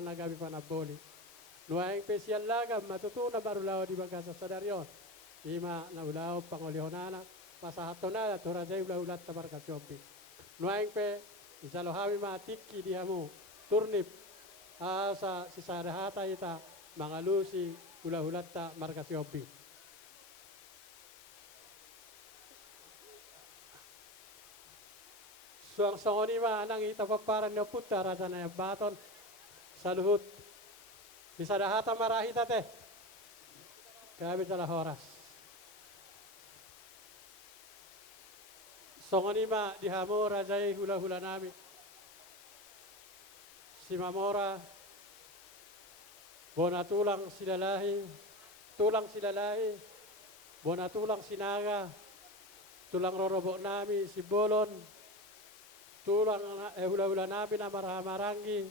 na nagabi pa na boli. Nuaing pesyal lagam matutuna barulao di bagasa sadaryon. Ima na ulao pangolihonana masahatonada turajay ulat tabar kacobi. Nuaing pe isalohami matiki dihamu turnip asa sisadahata ita mangalusi ula-ulatta markasiobi. Suang songoni ma anang ita paparan na puta raja na baton sa luhut. Sisadahata marahita te. Kabi tala horas. Songoni ma dihamo rajai hula-hula nami. Si Mamora bona tulang silalahi, bona tulang sinaga, tulang rorobok nami si bolon, tulang hula-hula nami na marahamarangi,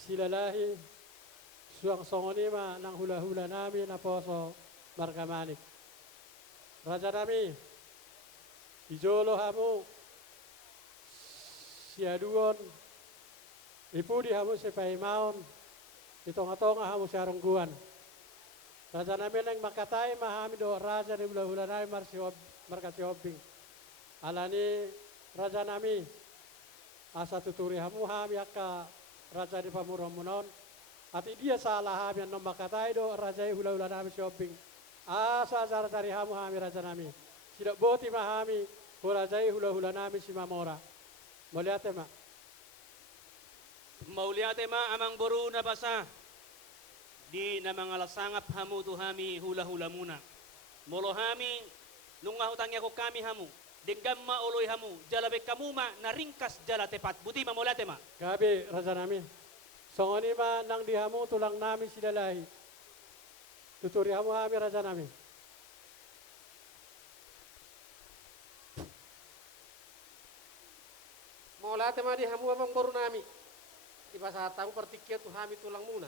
silalahi, suang songonima ng hula-hula nami na poso markamanik. Raja nami, ijolo hamu, siaduon, ipudi hamu si Paimaon, itong-atonga hamu si Arungguan. Raja namin ang makatay mahami do raja ni hula-hula nami markasiobing. Alani raja nami asa tuturi hamu hami akka raja di pamuramunon. At dia salah hami ang makatay do raja hula-hula nami siobing. Asa dari hamu hami raja nami. Tidak boti mahami raja hula-hula nami si Mamora. Maliate ma. Mauliate ma amang boru na basa. Di na mga lasangap hamu tu hami hula-hula muna. Molo hami nung ngahutangnya ko kami hamu. Denggam ma oloy hamu. Jalabe kamuma na ringkas jala tepat. Buti ma mauliate ma. Gabi raja nami. Songoni ma nang dihamu tulang nami silalahi. Tuturi hamu hami raja nami. Maulate ma dihamu amang boru nami. Di basa tamu pertikir tu hami tulang muna.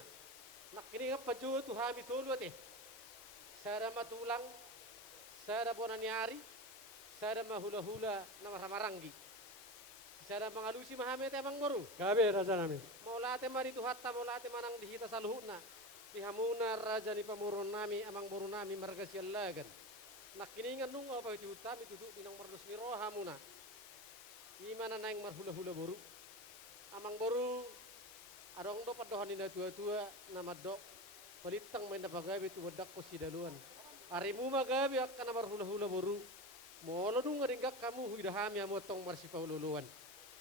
Nak kini ngapa jo tu hami tolu ate. Sada matulang, sada bonaniari, sada mahula-hula nama ramarangi. Sada mangalusi mahame te amang boru. Gabi raja nami. Maulate mari tu hatta maulate manang dihita saluhuna. Dihamuna raja ni pamuron nami amang boru nami marga sialagan. Nak kini nganung apa itu utami duduk binang mardus miro hamuna. Di mana naing marhula-hula boru. Amang boru adong do padohan ina tua-tua nama dok palitang main bagawe tu wadak ko si daluan. Arimu magawe akan namar hula-hula boru. Molo nunga dinggak kamu huidahami amotong marsipa ululuan.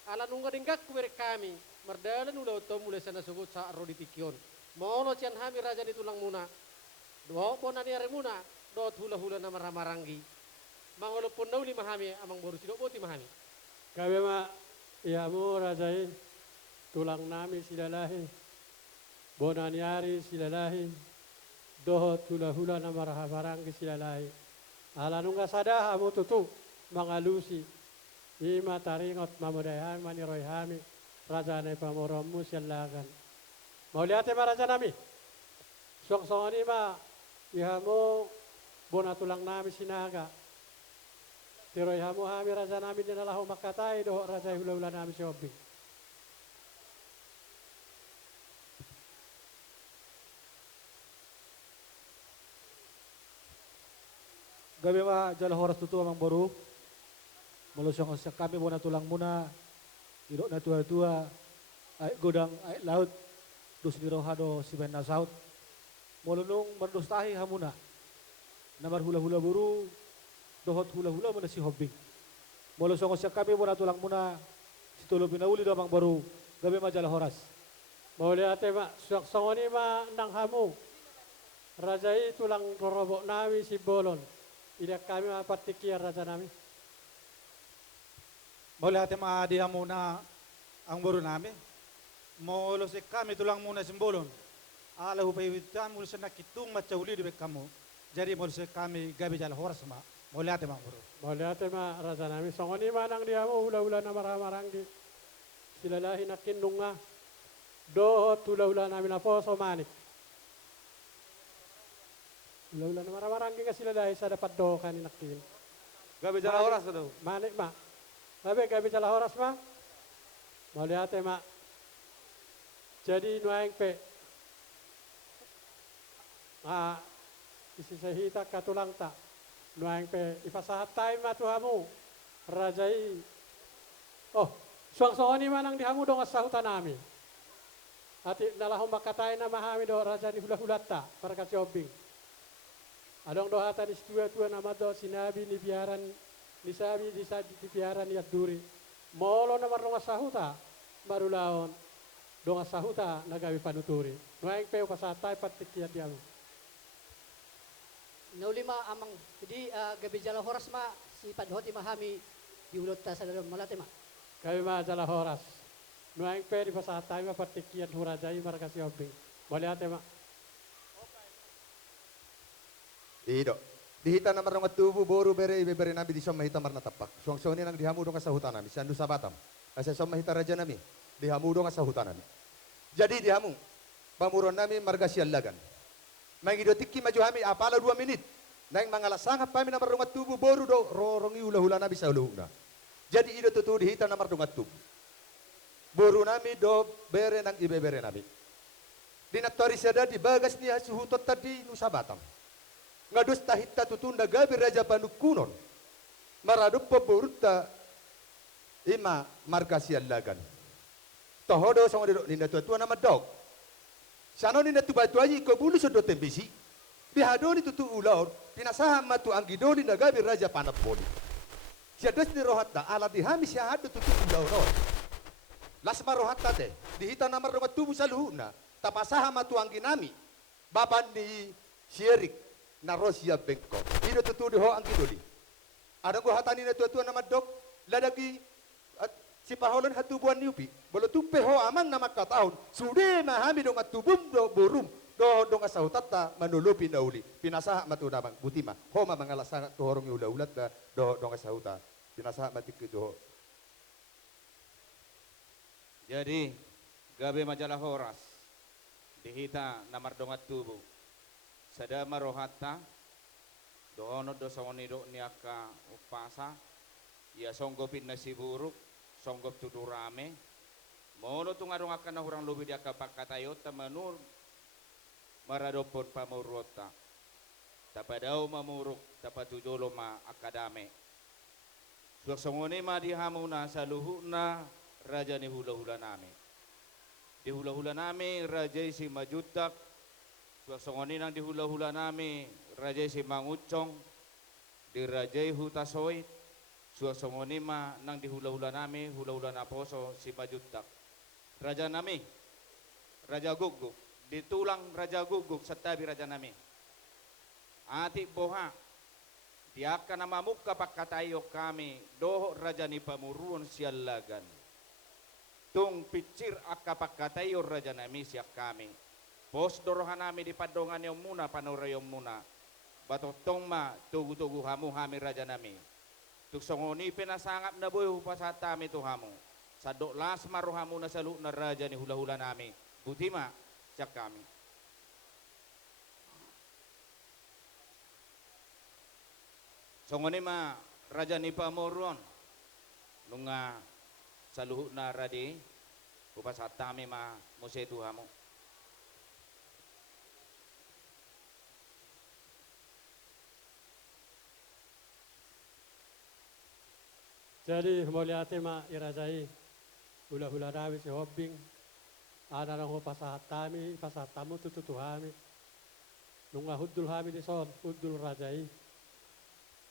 Ala nunga dinggak kubere kami mardalan ula utom mulai sana sugut sa rodi tikion. Molo cian hami raja ni tulang muna. Do ponani arimuna dot hula-hula nama ramarangi. Mangolo pun nauli mahami amang boru sidok boti mahami. Gabi ma ihamu rajai tulang nami silalahi, bonaniari silalahi, dohot hula-hula na marahamaranggi silalahi. Alanunga sada hamu tutu mangalusi, ima taringot mamudayhan maniroyhami, raja na ipamoromu sialagan. Mauliate ma raja nami, sok-sokoni ma ihamu bona tulang nami sinaga. Tiroyhamu hami raja nami dinalahu makatay dohot raja hula-hula nami siobing. Gabi ma jala horas tutu amang boru. Malusong sa kami bona tulang muna. Irok na tua-tua. Ay godang ay laut. Dus ni rohado si ben nasaut. Molunong mardustahi hamuna. Namar hula-hula boru. Dohot hula-hula muna si hobing. Malusong sa kami bona tulang muna. Si tulo pinauli do amang boru. Gabi ma jala horas. Mauliate ma songoni ma nang hamu. Rajai tulang rorobok nami si bolon. Tidak kami mapatikir raja nami. Mauliate ma dia muna ang boru nami. Molo se kami tulang muna simbolon. Ala hupay witan mulu se nakitung macauli di kamu. Jadi molo se kami gabi jala horas ma. Mauliate ma boru. Mauliate ma raja nami. Songoni ma nang diamo hula-hula na maramarangi. Silalahi na kinunga. Dohot hula-hula nami na poso manik. Hula-hula na maramarangi ka silalahi sa dapat do kaninakin. Gabi jala horas daw. Manik ma. Gabi jala horas ma. Mauliate ma. Jadi nuaing pe isisahita katulang ta nuaing pe ipasahat tayo matuhamu rajai oh suang-suang ni manang dihamu dong asahutan nami ati nalahong makatay na mahami do raja ni hula-hulat ta para kasi obing adong do hatan istua-tua nama do sinabi ni biaran ni sabi di biaran ni aduri molo na marong asahuta marulaon dong asahuta nagawi panuturi nuaing pe upasatay patikiat yamu. Naulima amang jadi gabi jala horas ma si padhoti mahami diulot ta sa dalam malate ma. Kami majalah horas. Nuaing pe di pasatay ma patikiat hurajai markasi obing. Boleh ate ma. Ido. Dihita na marong tubu boru bere ibe bere nabi di som mahita marna tapak. Suang-suang nang dihamu dong sa hutan nami. Sandu sabatam. Asa som mahita raja nami. Dihamu dong sa hutan nami. Jadi dihamu pamuron nami margasi allagan. Mangido tikki maju hami apala 2 menit. Nang mangalasangap kami na marungat tubu boru do rorongi hula-hula nabi sa uluhuna. Jadi ido tutu dihita na marungat tubu. Boru nami do bere nang ibe bere nami. Dinatori sada di bagas niya suhutot tadi nusa batam. Ngadus tahita tutunda gabi raja panukunon. Maradup paburta ima margasi allagan. Tohodo sama duduk ninda tua-tua nama dog. Sano ni natu batu aji ko bulu sodo tembisi. Bihado ni tutu ulaur pinasaha matu anggido ni nagabi raja panat boli. Siadas ni rohatta ala dihami siahado tutu ulaur. Lasma rohatta de dihita namar rohat tubu saluhuna tapasaha matu angginami. Baban ni sierik na Rosia Bengkok. Ida tutu di ho anggido di. Ada go hatani na tutu nama dok ladagi si paholan hatubuan niupi bolo tupe ho amang nama katahun sude mahami dong atubum do borum do dong asahutata manulupi nauli pinasaha matu namang butima ho mamangalasang tuhorong ula-ulat da do dong asahuta pinasaha matik itu ho. Jadi gabe majalah horas dihita namar dongat tubuh sada marohata dohono do songoni do niaka upasa ya songgopin nasi buruk songgop tudu rame mono tu ngarong akan hurang lubi dia kapak katayot tamanur maradopon pamurota tapadau mamuruk tapatujolo ma akadame suaksongone ma dihamuna saluhuna raja ni hula-hula name di hula-hula name raja si majutak suaksongone nang di hula-hula name raja si mangucong di raja hutasoit suasongoni ma nang di hula-hula nami hula-hula naposo si majutak raja nami raja guguk ditulang raja guguk setabi raja nami ati boha diaka nama muka pakatayo kami doho raja ni pamuruan sialagan tung picir akka pakatayo raja nami siak kami pos dorohan nami di padongan yung muna panurayong muna batotong ma tugu-tugu hamu hami raja nami tuk songoni pinasangap na boy hupasatami to hamu sadok las marohamu na salu na raja ni hula-hula nami butima siyak kami songoni ma raja ni pamoron nunga saluhu na radi hupasatami ma musetu hamu Jadi muliate ma irajai hula-hula nami si hobbing ada nang ho pasatami pasatamu tututuhami nunga huddul hami di son huddul rajai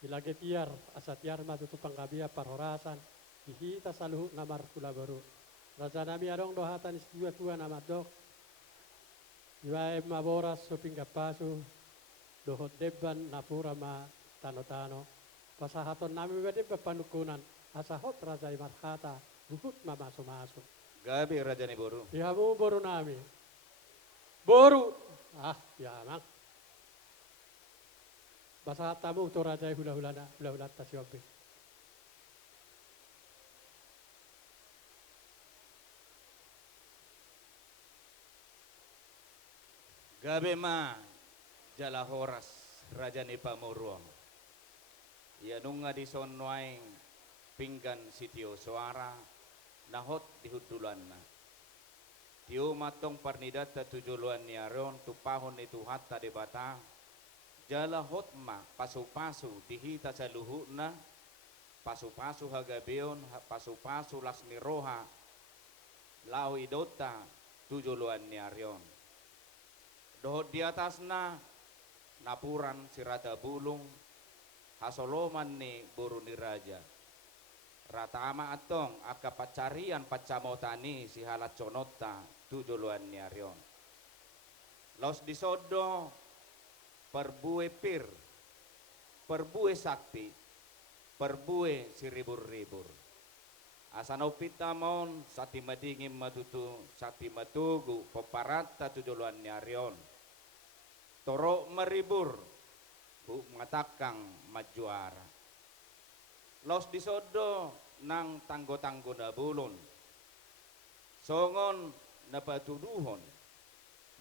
ilage tiar asatiar ma tutu panggabia parhorasan dihita saluhu namar kula baru raja nami adong dohatan istua tua nama dok iwae maboras soping gapasu dohot deban napura ma tano-tano pasahaton nami wede panukunan asahot raja marhata buhut mamaso-maso. gabi raja ni boru Ihamu boru nami. Boru. Ya mak. Basa tamu to raja hula-hula tasiobe. gabe ma jala horas raja ni pamuruang ya nunga di sonwaing pinggan sitio suara nahot di hudulan na Tiu matong parnidata tujuluan niaron tupahon itu hatta de bata. Jala hotma pasu-pasu dihita sa luhuna. Pasu-pasu hagabeon, pasu-pasu lasmi roha. Lau idota tujuluan niarion. Dohot di atasna napuran si Raja Bulung. Hasoloman ni buru ni Raja. Ratama atong aka pacarian pacamotani si halat conota tujuluan niarion. Los disodo perbue pir, perbue sakti, perbue si ribur-ribur. Asano pitamon sati madingim matutu sati matugu peparata tujuluan niarion. Toro meribur hu ngatakang majuara. Los disodo nang tanggo-tanggo na bulon. Songon na patuduhon.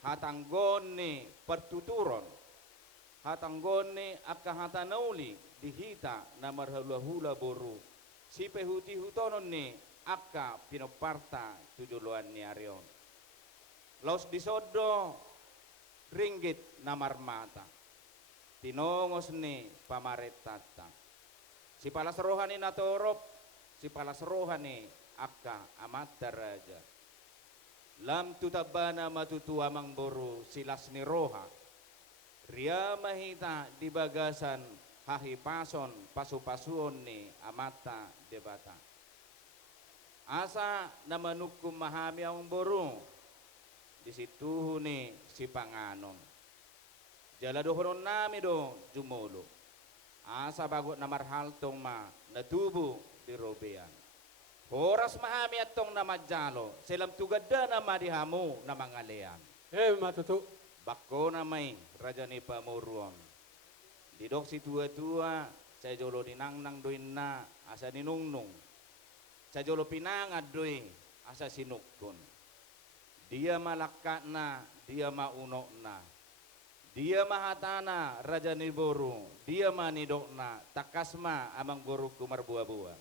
Hatanggon ni pertuturon. Hatanggon ni akahatanauli dihita na marhula-hula boru. Si pehuti-hutonon ni akka pinoparta tujuluan ni Arion. Los disodo ringgit na marmata. Tinongos ni pamaretata. Si palas rohani natorop, si palas rohani akka amat daraja. Lam tutabana matutu amang boru silas ni roha. Ria mahita di bagasan hahipason pasu-pasuon ni amata debata. Asa na manukum mahami ang boru. Di situ ni si panganon. Jaladohonon nami do jumulo. Asa bagot na marhaltong ma natubo di robean. Horas mahami atong na madjalo. Silam tugada na madihamu na mga lean. Matutu. Bako na may Raja ni Pamuruan. Didok si tua-tua sa jolo ninangnang doin na asa ninungnung. Sa jolo pinangad doy asa sinukon. Dia malaka na, dia mauno na. Dia mahatana Raja ni Boru, dia manidok na takasma amang boru kumar buah-buah.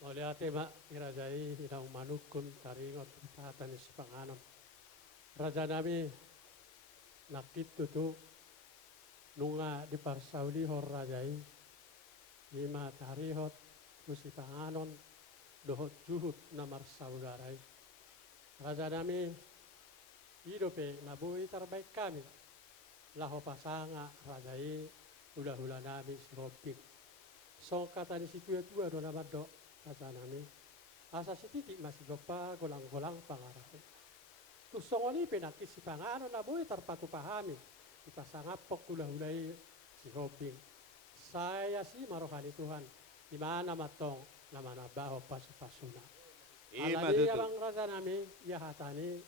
Moliate ma irajai inang manukun taringot tahatan si panganom. Raja nami nakit tutu nunga di parsauli hor rajai lima tarihot si panganon dohot juhut namar saudarai. Raja nami hidupe mabuhi terbaik kami. Laho pasanga rajai hula-hula nami siropik. So kata di situ tua do nama do raja nami. Asa si titik masih gopa golang-golang pangarap. Tusongoni penakis si pangano na buhi terpatu pahami. Ipasangapok hula-hulai siropik. Saya si marohani Tuhan. Di mana matong nama nabaho pasu-pasuna. Aladi abang raja nami ya hatani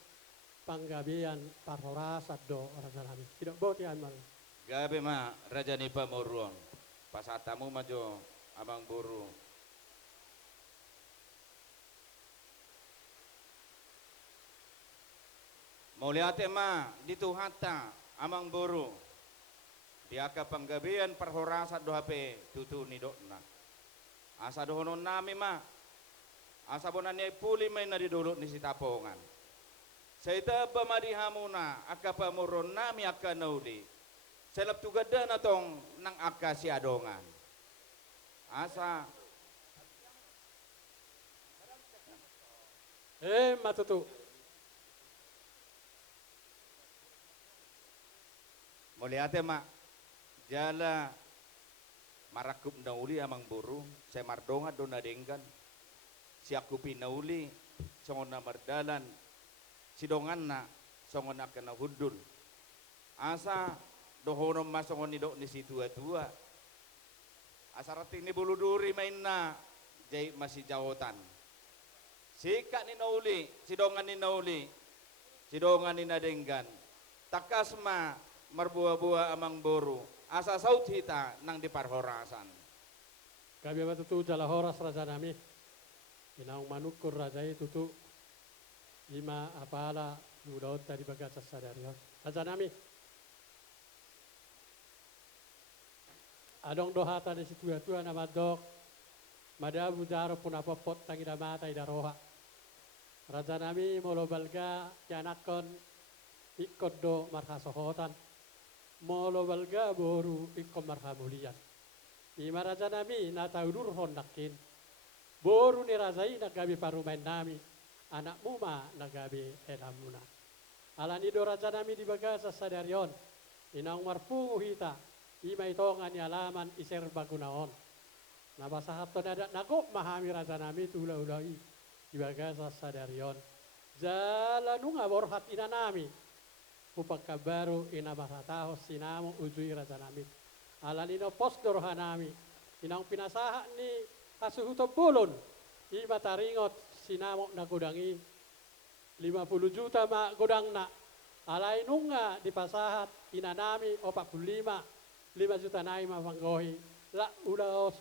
panggabian parhorasat do raja nami. Tidak botian mal. Gabe ma Raja ni Pamuruan. Pasatamu majo amang buru. Mauliate ma dito hatta amang buru. Diaka panggabian parhorasat do hape tutu ni dokna. Asa dohonon nami ma. Asa bonan ni puli may nadidulot ni sitapongan. Sa ita pamadihamuna aka pamuron nami aka nauli. Sa laptugada na tong nang aka si adongan. Asa Matutu. muliate ma jala marakup nauli amang buru. Sa mardonga do nadenggan. Si aku pinauli songon na mardalan. Sidongan na songon na kana hudul. Asa dohonom masongon ni dok ni si tua-tua. Asa rating ni buluduri main na jay masih jawotan. Sika ni nauli, sidongan ni nauli, sidongan ni nadenggan. Takasma marbuah-buah amang boru. Asa saut hita nang diparhorasan. Kami matutu jala horas raja nami. Inaung manukur raja itu tu lima apala yudaut dari bagasa sadarion. Raja nami. Adong dohata di situ tua nama dok. Madabu jaro pun apa pot tangi mata ida roha. Raja nami molo balga kianakon ikot do marha sohotan. Molo balga boru ikon marha mulian. Ima raja nami na taudur hondakin. Boru ni razai nagabi parumain nami. Anak muma nagabi elamuna. Alani do raja nami di bagasa sadarion. Inang marpungu hita. Ima itongan ni alaman iser bagunaon. Nabasahat to nadak nagok mahami raja nami tula-ulai. Di bagasa sadarion. Jalanunga borhat ina nami. Upakabaru ina basataho sinamo ujui raja nami. Alani no posdor hanami. Inang pinasaha ni asuhuto bulun. Ima taringot sinamo na kudangi 50 juta ma godang na alay nunga di pasahat inanami o 45 5 juta na ma panggohi la ulaos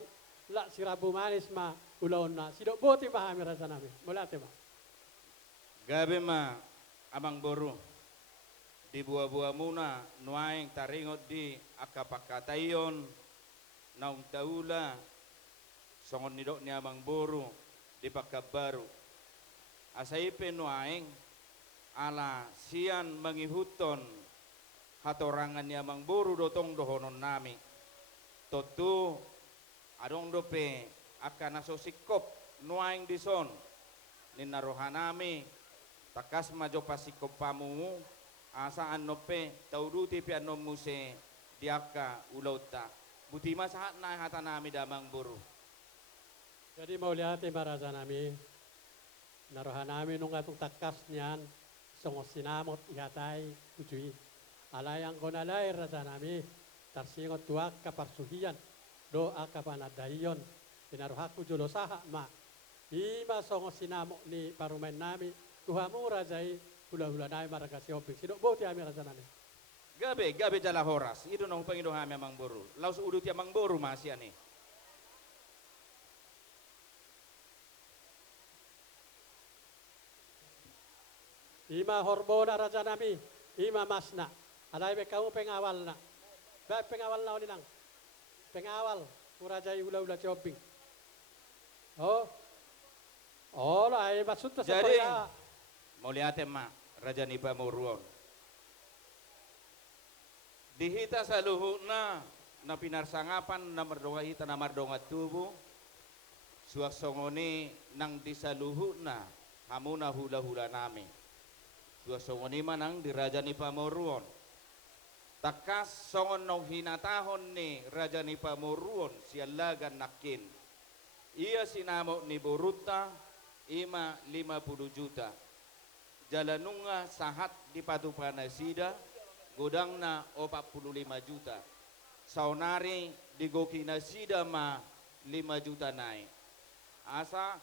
la sirabu manis ma ulaon na sidok boti pahami rasa nami mulate ma Gabi ma amang boru di buah-buah muna nuaing taringot di akapakatayon naung taula songon nidok ni amang boru di pakabaru asaipe nuaing ala sian mangihuton hatorangan ni amang boru dotong dohonon nami totu adong dope akan asosikop nuaing dison ninarohanami takas majo pasikop pamu asa anope tauduti pi anom muse diaka ulauta butima saat na hatanami damang boru. jadi mau lihat baraza nami narohan nami nung atong takas niyan songos sinamot ihatay ujui alayang konalay raza nami tarsingot tuak kaparsuhian doa kapanadayon pinarohaku jolosaha ma ima songos sinamot ni parumain nami tuhamu razai hula-hula nami maragasi obing sidok boti ami raza nami Gabe jala horas itu nong pengido hami amang boru laus udut ya amang boru masih ani ima horbona raja nami ima masna alay be kamu pengawal na ba pengawal na ulinang pengawal kurajai hula-hula shopping oh lah ay maksud ta sa jadi paya mau lihat ma raja nipa muruon dihita sa luhuna na pinarsangapan na mardonga hita na mardonga tubo suasongoni nang disaluhu na hamuna hula-hula nami suasongoni manang di raja ni pamoruon takas songon nong hinatahon ni raja ni pamoruon sialagan nakin iya sinamo ni boruta ima 50 juta jalanunga sahat di patupanasida godang na 45 juta saunari di gokina sida ma 5 juta naik asa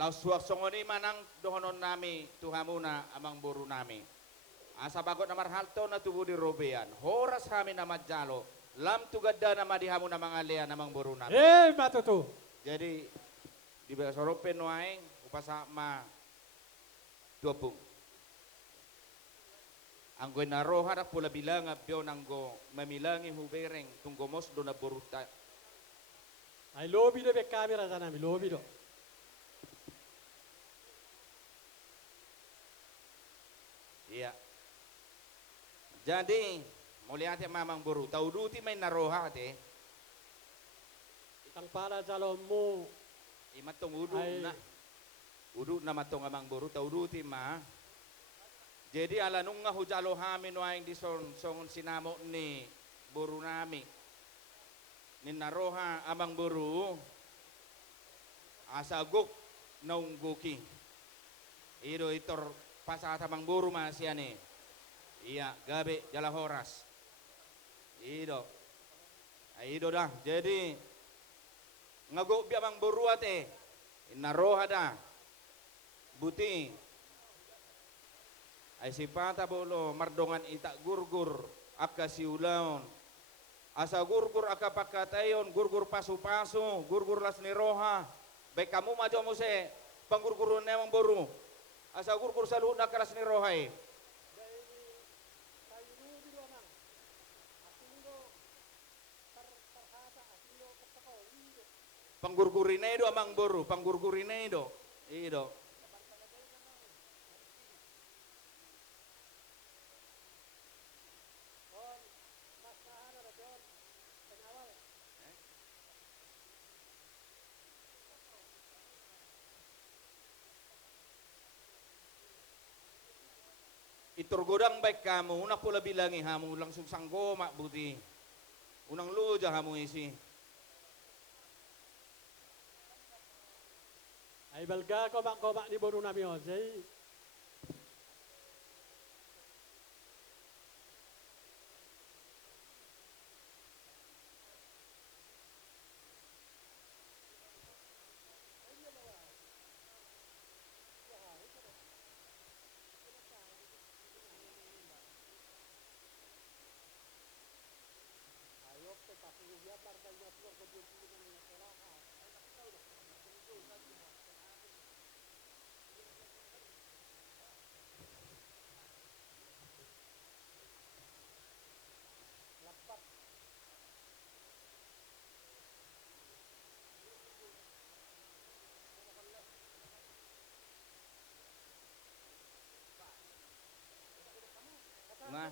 lausuak songoni manang dohonon nami tuhamuna amang boru nami asa bagot na marhalto na tubo di robean horas kami na majalo lam tugadda na madihamu na mga lea namang boru nami matutu jadi di besoropen waeng upasa ma 20 anggo naroha rak pula bilang abyo nanggo mamilangi hubereng tunggomos do na boruta ay lobi do be kamera raja nami lobi do iya jadi muliate mamang boru tauduti may naroha te ang para jalommu imatong udu na matong amang boru tauduti ma jadi ala nung nga hujalo hamin waing di songon sinamo ni boru nami ni naroha amang boru asagok naungguki ido itor pasat amang boru masyane iya gabe jala horas ido dah jadi ngagok bi amang boru ate naroha da buti ay sipata bolo mardongan itak gurgur akka siulaon asa gurgur akka pakatayon gurgur pasu-pasu gurgur las ni roha baik kamu majo mo se panggurgurun emang boru asa gurgur salu na karas ni roha Panggurgurinedo amang boru, panggurgurinedo. Ido. Iturgodang baik kamu, una pula bilangi hamu langsung sanggo mak buti. Unang luja hamu isi. Ay balga komak ni boru nami ojay. Nah.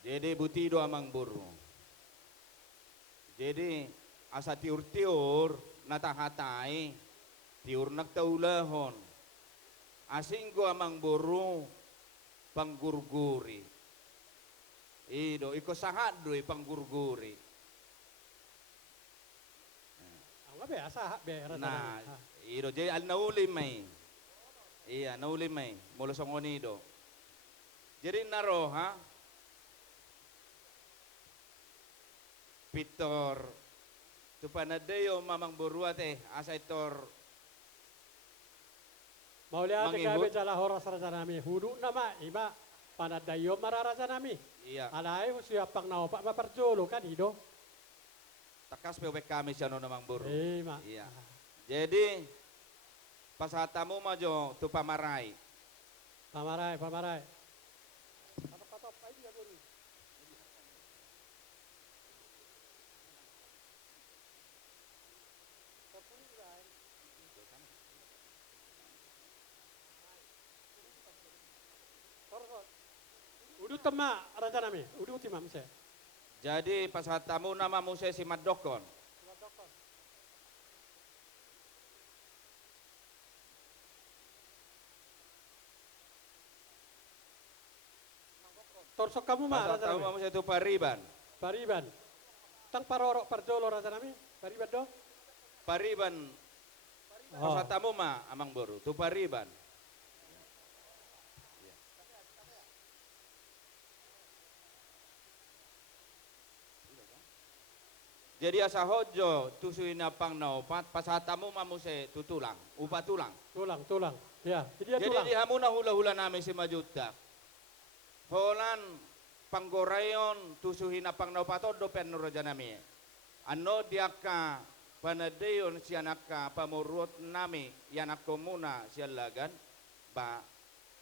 Jadi butido amang boru. Jadi asa tiur-tiur natahatai tiur nagtaulahon. Asing ko amang boru panggurguri. Ido iko sahat doy panggurguri. Ang be asa be rasa Nah, nami. ido jadi al naulim may. Iya, naulim may. Mula sa ngonido. Jadi naroha pitor tu panadeyo mamang buruate asa itor Maulia te Mangihut. gabe jala horas raja nami. Hudu nama iba panadayo mararaja nami. iya Alay siapang naupak maparjolo kan hido. takas pewek kami siya no namang buru. Ma. Iya. Jadi pasatamu majo tu pamaray. Pamaray. Udu tema raja nami. Udu timam se. Jadi pasatamu nama muse si Madokon. Torsok kamu mah raja Pasatamu nami. muse tu pariban. Pariban. Tang parorok parjolo raja nami. Pariban do. Pariban Oh. pasatamu ma amang buru tu pariban. Jadi asa hojo tusuin apang naupat pasatamu mamuse tutulang, upa tulang. Tulang. Ya, dia Jadi tulang. di hamuna hula-hula namin si majuta. Holan panggorayon tusuhin apang naupato do penuraja nami. Ano dia ka panadeyon siya naka pamurut nami yanak komuna siya lagan ba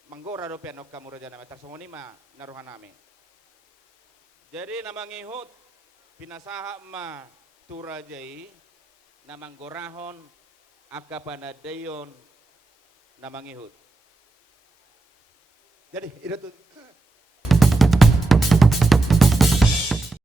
manggora do penok kamuraja nami tarsongoni ma naruhan nami. Jadi namangihut pinasaha ma turajai namang gorahon aka panadayon namangihut. Jadi itu tuh